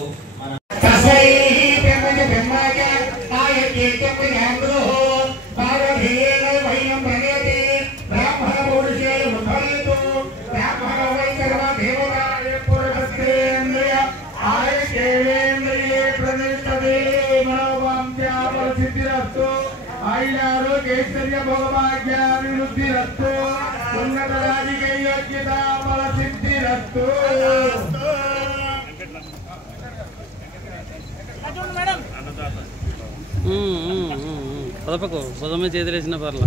మన आयुरारोग्यैश्वर्य भोगभाग्याभिवृद्धिरस्तु उन्नत राजकीयोग्यता फलसिद्धिरस्तु। పదపకు పదమే చేతులేసిన పర్లా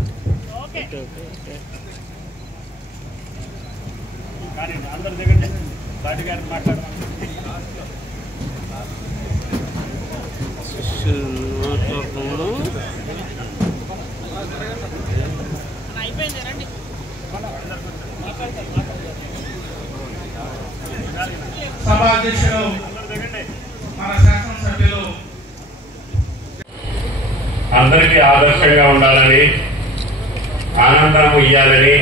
అందరు దిగండి రాజు గారిని మాట్లాడదాం సభాధ్యక్షులు మన శాసనసభ్యులు అందరికీ ఆదర్శంగా ఉండాలని, ఆనందం ఇయ్యాలని,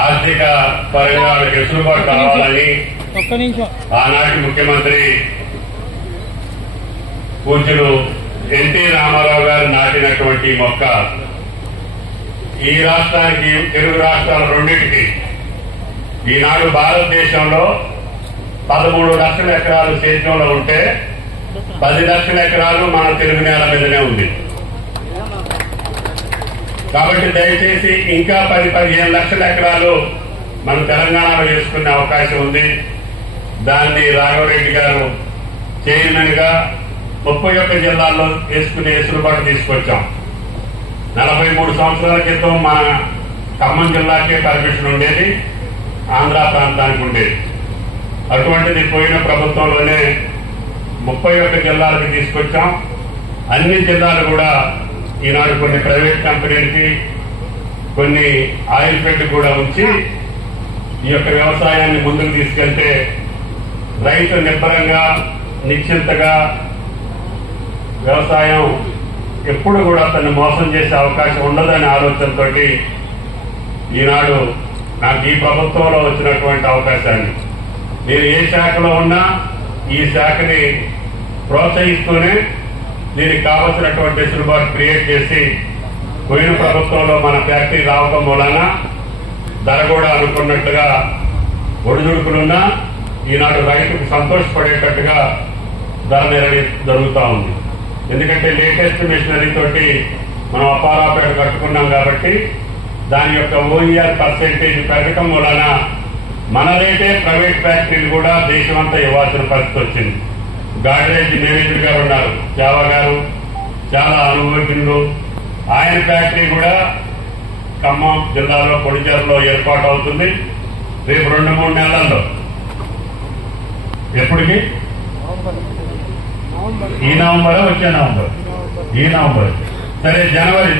ఆర్థిక పరంగా వెసులుబాటు కావాలని ఆనాటి ముఖ్యమంత్రి పూజ్యులు ఎన్టీ రామారావు గారు నాటినటువంటి మొక్క ఈ రాష్ట్రానికి, తెలుగు రాష్ట్రాల రెండింటికి ఈనాడు భారతదేశంలో 13 లక్షల ఎకరాలు సేద్యంలో ఉంటే 10 లక్షల ఎకరాలు మన తెలుగు నేల మీదనే ఉంది. కాబట్టి దయచేసి ఇంకా 10-15 లక్షల ఎకరాలు మన తెలంగాణలో వేసుకునే అవకాశం ఉంది. దాన్ని రాఘవరెడ్డి గారు చైర్మన్ గా 31 జిల్లాల్లో వేసుకునే వెసులుబాటు తీసుకొచ్చాం. 43 సంవత్సరాల క్రితం మన ఖమ్మం జిల్లాకే పర్మిషన్ ఉండేది, ఆంధ్ర ప్రాంతానికి ఉండేది. అటువంటిది పోయిన ప్రభుత్వంలోనే 31 జిల్లాలకు తీసుకొచ్చాం. అన్ని జిల్లాలు కూడా ఈనాడు కొన్ని ప్రైవేట్ కంపెనీలకి, కొన్ని ఆయిల్ ఫెడ్ కూడా ఉంచి ఈ యొక్క వ్యవసాయాన్ని ముందుకు తీసుకెళ్తే రైతు నిబ్బరంగా, నిశ్చింతగా వ్యవసాయం ఎప్పుడు కూడా తను మోసం చేసే అవకాశం ఉండదనే ఆలోచనతో ఈనాడు నాకు ఈ ప్రభుత్వంలో వచ్చినటువంటి అవకాశాన్ని, నేను ఏ శాఖలో ఉన్నా ఈ శాఖని ప్రోత్సహిస్తూనే దీనికి కావలసినటువంటి వెసులుబాటు క్రియేట్ చేసి, పోయిన ప్రభుత్వంలో మన ఫ్యాక్టరీ రావడం మూలన ధర కూడా అనుకున్నట్లుగా ఒడిదుడుకులున్నా ఈనాడు రైతుకు సంతోషపడేటట్టుగా ధర నిర్ణయం జరుగుతూ ఉంది. ఎందుకంటే లేటెస్ట్ మిషనరీ తోటి మనం అపారాపేట కట్టుకున్నాం కాబట్టి దాని యొక్క ఓఈఆర్ పర్సెంటేజ్ పెరగటం వలన మన రేటే ప్రైవేట్ ఫ్యాక్టరీలు కూడా దేశమంతా ఇవ్వాల్సిన పరిస్థితి వచ్చింది. గాడ్రేజ్ మేనేజర్ గారు ఉన్నారు, జావా గారు, చాలా అనుభవజ్ఞులు. ఆయన ఫ్యాక్టరీ కూడా ఖమ్మం జిల్లాలో పొడిచేరులో ఏర్పాటు అవుతుంది రేపు 2-3 నెలల్లో. ఎప్పటికి? ఈ నవంబర్, వచ్చే నవంబర్, ఈ నవంబర్, సరే జనవరి